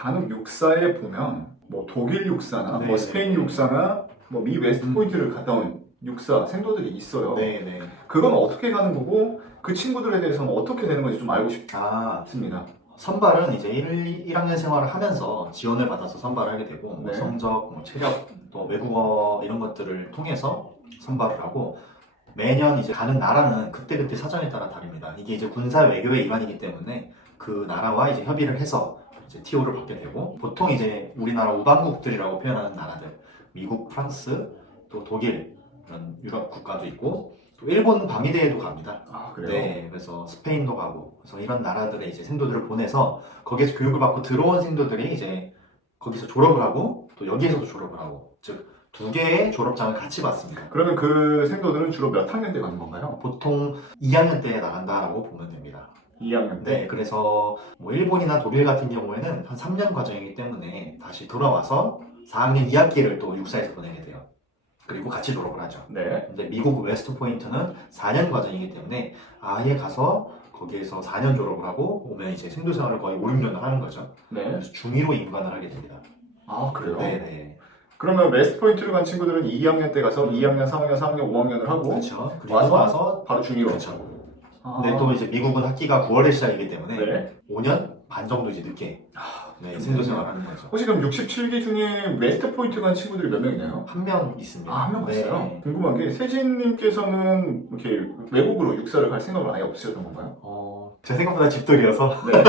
간혹 육사에 보면 뭐 독일 육사나 네, 뭐 네. 스페인 육사나 뭐 미 웨스트 포인트를 갔다 온 육사 생도들이 있어요. 네네. 그건 어떻게 가는 거고 그 친구들에 대해서는 어떻게 되는 건지 좀 알고 아, 싶습니다. 선발은 이제 1학년 생활을 하면서 지원을 받아서 선발을 하게 되고 뭐 네. 성적, 뭐 체력, 또 외국어 이런 것들을 통해서 선발을 하고 매년 이제 가는 나라는 그때그때 사정에 따라 다릅니다. 이게 이제 군사 외교의 일환이기 때문에 그 나라와 이제 협의를 해서 이제 TO를 받게 되고 보통 이제 우리나라 우방국들이라고 표현하는 나라들 미국, 프랑스, 또 독일 이런 유럽 국가도 있고 또 일본 방위대에도 갑니다. 아, 그래요? 네, 그래서 스페인도 가고 그래서 이런 나라들의 이제 생도들을 보내서 거기에서 교육을 받고 들어온 생도들이 이제 거기서 졸업을 하고 또 여기에서도 졸업을 하고 즉 두 개의 졸업장을 같이 받습니다. 그러면 그 생도들은 주로 몇 학년 때 가는 건가요? 보통 2학년 때 나간다라고 보면 됩니다. 2학년 때? 네, 그래서 뭐 일본이나 독일 같은 경우에는 한 3년 과정이기 때문에 다시 돌아와서 4학년 2학기를 또 육사에서 보내게 돼요. 그리고 같이 졸업을 하죠. 네. 근데 미국 웨스트 포인트는 4년 과정이기 때문에 아예 가서 거기에서 4년 졸업을 하고 오면 이제 생도 생활을 거의 5, 6년을 하는 거죠. 네. 그래서 중2로 임관을 하게 됩니다. 아, 그래요? 네네. 그러면 웨스트 포인트를 간 친구들은 2학년 때 가서 2학년, 3학년, 4학년, 5학년을 하고 그렇죠. 그리고 와서 와서 바로 중2로. 그렇죠. 아. 근데 또 이제 미국은 학기가 9월에 시작이기 때문에 네. 5년 반 정도 이제 늦게 네, 생도 생활하는 거죠. 혹시 그럼 67기 중에 웨스트 포인트 간 친구들이 몇 명 있나요? 한 명 있습니다. 아, 한 명 네. 있어요? 궁금한 게 세진님께서는 이렇게 외국으로 육사를 갈 생각은 아예 없으셨던 건가요? 제 생각보다 집돌이어서 네.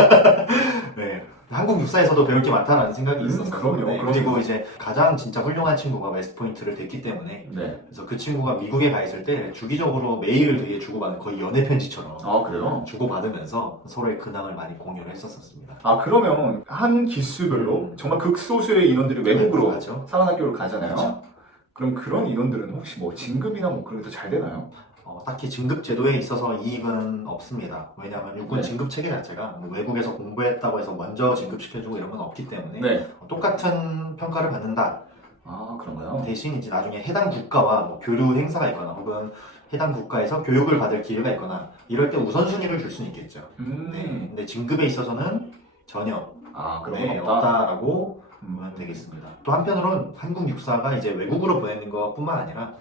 네. 한국 육사에서도 배울 게 많다라는 생각이 있었어요. 그럼요. 네, 그럼요. 그리고 이제 가장 진짜 훌륭한 친구가 웨스트 포인트를 됐기 때문에 네. 그래서 그 친구가 미국에 가 있을 때 주기적으로 메일을 되게 주고받는 거의 연애 편지처럼 아, 그래요? 주고받으면서 서로의 근황을 많이 공유를 했었습니다. 아, 그러면 한 기수별로 정말 극소수의 인원들이 외국으로 가죠. 사관학교를 가잖아요. 그렇죠. 그럼 그런 인원들은 혹시 뭐 진급이나 뭐 그런 게 더 잘 되나요? 딱히 진급 제도에 있어서 이익은 없습니다. 왜냐하면 육군 네. 진급 체계 자체가 뭐 외국에서 공부했다고 해서 먼저 진급시켜주고 이런 건 없기 때문에 네. 똑같은 평가를 받는다. 아, 그런가요? 대신 이제 나중에 해당 국가와 뭐 교류 행사가 있거나 혹은 해당 국가에서 교육을 받을 기회가 있거나 이럴 때 우선순위를 줄 수는 있겠죠. 네. 근데 진급에 있어서는 전혀 아, 그런 네, 건 없다. 없다라고 보면 되겠습니다. 또 한편으로는 한국 육사가 이제 외국으로 보내는 것뿐만 아니라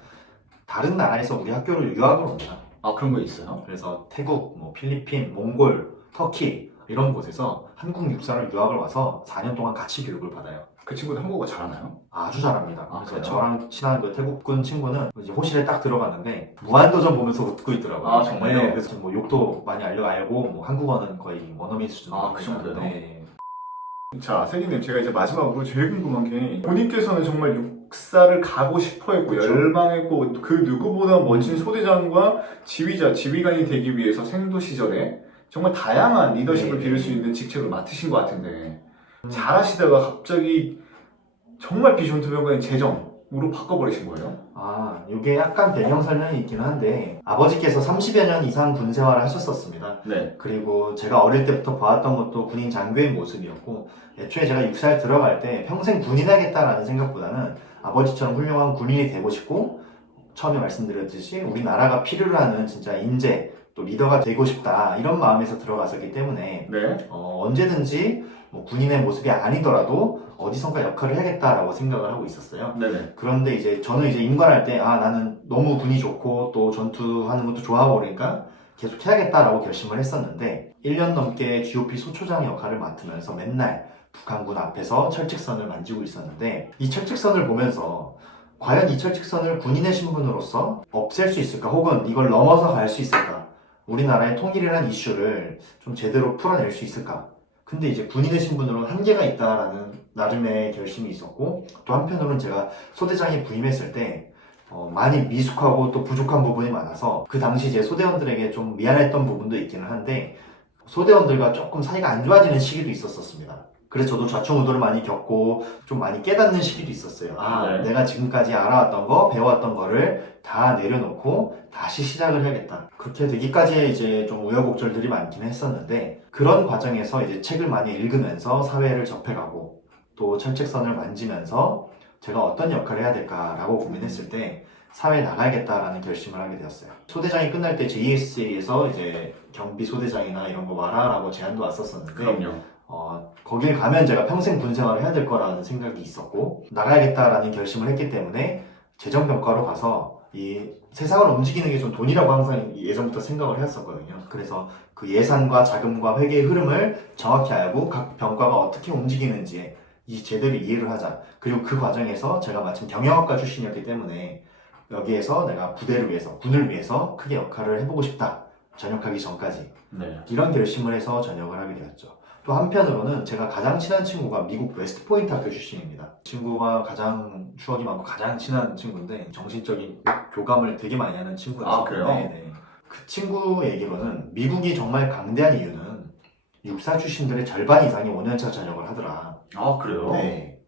다른 나라에서 우리 학교를 유학을 옵니다. 아, 그런 거 있어요? 그래서 태국, 뭐 필리핀, 몽골, 터키 이런 곳에서 한국 육사를 유학을 와서 4년 동안 같이 교육을 받아요. 그 친구들 한국어 잘하나요? 아주 잘합니다. 아, 그래서 그래요? 저랑 친한 그 태국군 친구는 이제 호실에 딱 들어갔는데 무한도전 보면서 웃고 있더라고요. 아, 정말요? 네, 그래서 뭐 욕도 많이 알고 뭐 한국어는 거의 원어민 수준. 아, 그 정도요? 네. 자, 세기님, 제가 이제 마지막으로 제일 궁금한 게 본인께서는 정말 육사를 가고 싶어 했고 그렇죠. 열망했고 그 누구보다 멋진 소대장과 지휘자, 지휘관이 되기 위해서 생도 시절에 정말 다양한 리더십을 네. 기를 수 있는 직책을 맡으신 것 같은데 잘하시다가 갑자기 정말 비전투명가인 재정으로 바꿔버리신 거예요? 아, 이게 약간 배경 설명이 있긴 한데 아버지께서 30여 년 이상 군 생활을 하셨었습니다. 네. 그리고 제가 어릴 때부터 봐왔던 것도 군인 장교의 모습이었고 애초에 제가 육사에 들어갈 때 평생 군인하겠다라는 생각보다는 아버지처럼 훌륭한 군인이 되고 싶고 처음에 말씀드렸듯이 우리나라가 필요로 하는 진짜 인재 또 리더가 되고 싶다 이런 마음에서 들어갔었기 때문에 네. 언제든지 뭐 군인의 모습이 아니더라도 어디선가 역할을 해야겠다라고 생각을 하고 있었어요. 네네. 그런데 이제 저는 이제 임관할 때 나는 너무 군이 좋고 또 전투하는 것도 좋아하고 그러니까 계속 해야겠다라고 결심을 했었는데 1년 넘게 GOP 소초장 역할을 맡으면서 맨날 북한군 앞에서 철책선을 만지고 있었는데 이 철책선을 보면서 과연 이 철책선을 군인의 신분으로서 없앨 수 있을까 혹은 이걸 넘어서 갈 수 있을까 우리나라의 통일이라는 이슈를 좀 제대로 풀어낼 수 있을까 근데 이제 군인의 신분으로는 한계가 있다라는 나름의 결심이 있었고 또 한편으로는 제가 소대장에 부임했을 때 많이 미숙하고 또 부족한 부분이 많아서 그 당시 제 소대원들에게 좀 미안했던 부분도 있기는 한데 소대원들과 조금 사이가 안 좋아지는 시기도 있었습니다. 그래서 저도 좌충우돌을 많이 겪고 좀 많이 깨닫는 시기도 있었어요. 네. 내가 지금까지 알아왔던 거, 배워왔던 거를 다 내려놓고 다시 시작을 해야겠다. 그렇게 되기까지의 이제 좀 우여곡절들이 많긴 했었는데 그런 과정에서 이제 책을 많이 읽으면서 사회를 접해가고 또 철책선을 만지면서 제가 어떤 역할을 해야 될까라고 고민했을 때 사회에 나가야겠다라는 결심을 하게 되었어요. 소대장이 끝날 때 JSA에서 이제 경비 소대장이나 이런 거 와라라고 제안도 왔었었는데 그럼요. 거길 가면 제가 평생 군 생활을 해야 될 거라는 생각이 있었고 나가야겠다라는 결심을 했기 때문에 재정병과로 가서 이 세상을 움직이는 게 좀 돈이라고 항상 예전부터 생각을 했었거든요. 그래서 그 예산과 자금과 회계의 흐름을 정확히 알고 각 병과가 어떻게 움직이는지 제대로 이해를 하자. 그리고 그 과정에서 제가 마침 경영학과 출신이었기 때문에 여기에서 내가 부대를 위해서, 군을 위해서 크게 역할을 해보고 싶다. 전역하기 전까지. 네. 이런 결심을 해서 전역을 하게 되었죠. 또 한편으로는 제가 가장 친한 친구가 미국 웨스트포인트 학교 출신입니다. 친구가 가장 추억이 많고 가장 친한 친구인데 정신적인 교감을 되게 많이 하는 친구였어요. 아, 그래요? 네. 그 친구 얘기로는 미국이 정말 강대한 이유는 육사 출신들의 절반 이상이 5년차 전역을 하더라. 아, 그래요? 네.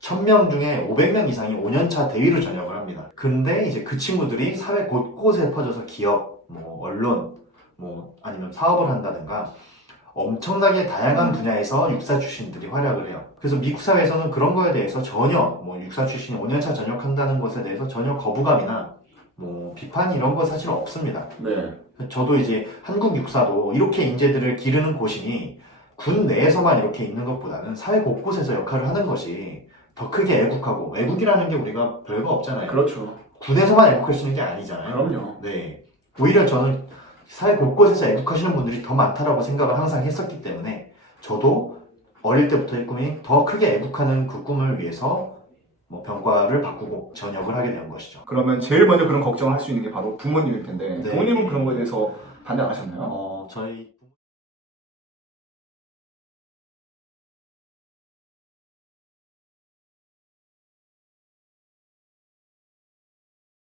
1000명 중에 500명 이상이 5년차 대위로 전역을 합니다. 근데 이제 그 친구들이 사회 곳곳에 퍼져서 기업, 언론, 아니면 사업을 한다든가 엄청나게 다양한 분야에서 육사 출신들이 활약을 해요. 그래서 미국 사회에서는 그런 거에 대해서 전혀 육사 출신이 5년차 전역한다는 것에 대해서 전혀 거부감이나 비판 이런 거 사실 없습니다. 네. 저도 이제 한국 육사도 이렇게 인재들을 기르는 곳이니 군 내에서만 이렇게 있는 것보다는 사회 곳곳에서 역할을 하는 것이 더 크게 애국하고 애국이라는 게 우리가 별거 없잖아요. 그렇죠. 군에서만 애국할 수 있는 게 아니잖아요. 그럼요. 네. 오히려 저는 사회 곳곳에서 애국하시는 분들이 더 많다라고 생각을 항상 했었기 때문에 저도 어릴 때부터의 꿈이 더 크게 애국하는 그 꿈을 위해서 병과를 바꾸고 전역을 하게 된 것이죠. 그러면 제일 먼저 그런 걱정을 할 수 있는 게 바로 부모님일 텐데 네. 부모님은 그런 거에 대해서 반대 안 하셨나요? 저희